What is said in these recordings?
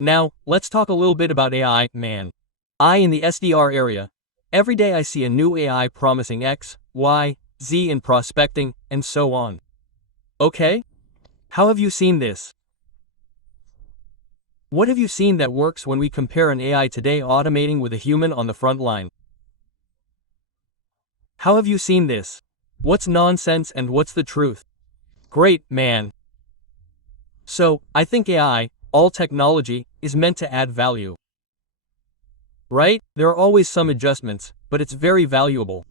Now, let's talk a little bit about AI, man. I in the SDR area. Every day I see a new AI promising X, Y, Z in prospecting, and so on. Okay? How have you seen this? What have you seen that works when we compare an AI today automating with a human on the front line? How have you seen this? What's nonsense and what's the truth? Great, man. So, I think AI, all technology, is meant to add value. Right? There are always some adjustments, but it's very valuable.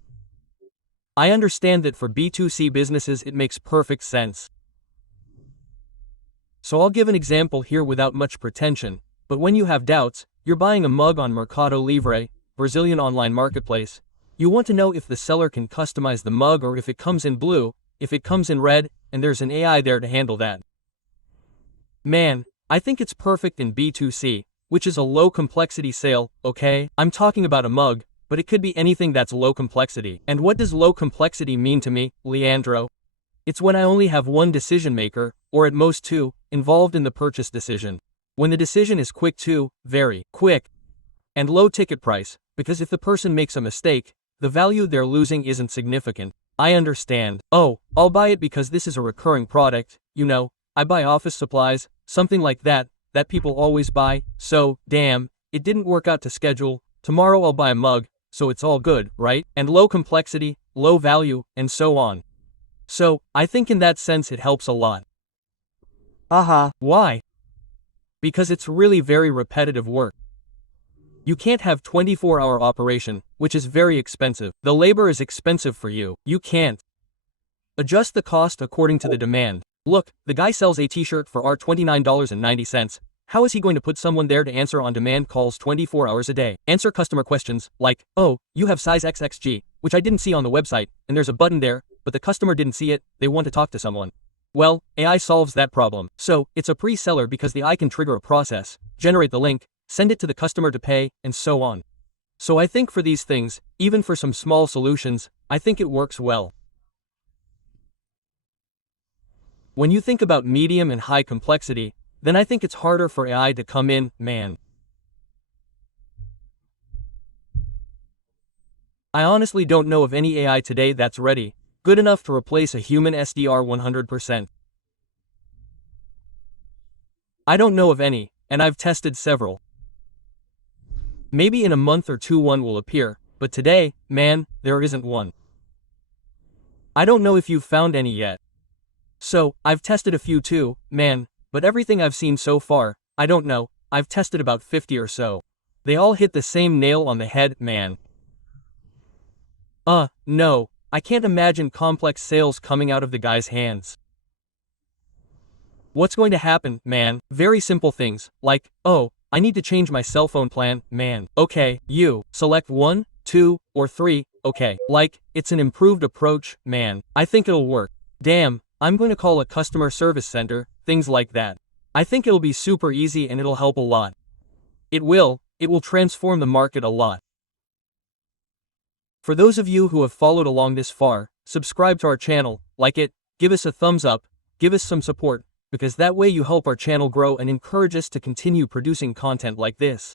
I understand that for B2C businesses it makes perfect sense. So I'll give an example here without much pretension, but when you have doubts, you're buying a mug on Mercado Libre, Brazilian online marketplace. You want to know if the seller can customize the mug or if it comes in blue, if it comes in red, and there's an AI there to handle that. Man, I think it's perfect in B2C, which is a low complexity sale, okay? I'm talking about a mug, but it could be anything that's low complexity. And what does low complexity mean to me, Leandro? It's when I only have one decision maker, or at most two, involved in the purchase decision. When the decision is quick too, very quick. And low ticket price, because if the person makes a mistake, the value they're losing isn't significant. I understand. Oh, I'll buy it because this is a recurring product, you know, I buy office supplies, something like that people always buy, so, damn, it didn't work out to schedule, tomorrow I'll buy a mug, so it's all good, right? And low complexity, low value, and so on. So, I think in that sense it helps a lot. Why? Because it's really very repetitive work. You can't have 24-hour operation, which is very expensive. The labor is expensive for you. You can't adjust the cost according to the demand. Look, the guy sells a t-shirt for $29.90. How is he going to put someone there to answer on-demand calls 24 hours a day? Answer customer questions, like, oh, you have size XXG, which I didn't see on the website, and there's a button there, but the customer didn't see it, they want to talk to someone. Well, AI solves that problem. So, it's a pre-seller because the AI can trigger a process, generate the link, send it to the customer to pay, and so on. So I think for these things, even for some small solutions, I think it works well. When you think about medium and high complexity, then I think it's harder for AI to come in, man. I honestly don't know of any AI today that's ready, good enough to replace a human SDR 100%. I don't know of any, and I've tested several. Maybe in a month or two one will appear, but today, man, there isn't one. I don't know if you've found any yet. So, I've tested a few too, man, but everything I've seen so far, I don't know, I've tested about 50 or so. They all hit the same nail on the head, man. No, I can't imagine complex sales coming out of the guy's hands. What's going to happen, man? Very simple things, like, oh, I need to change my cell phone plan, man. Okay, you, select 1, 2, or 3, okay. Like, it's an improved approach, man. I think it'll work. Damn, I'm going to call a customer service center, things like that. I think it'll be super easy and it'll help a lot. It will transform the market a lot. For those of you who have followed along this far, subscribe to our channel, like it, give us a thumbs up, give us some support, because that way you help our channel grow and encourage us to continue producing content like this.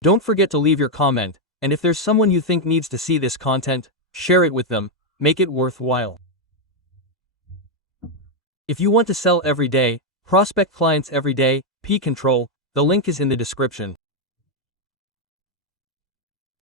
Don't forget to leave your comment, and if there's someone you think needs to see this content, share it with them, make it worthwhile. If you want to sell every day, prospect clients every day, P-Control, the link is in the description.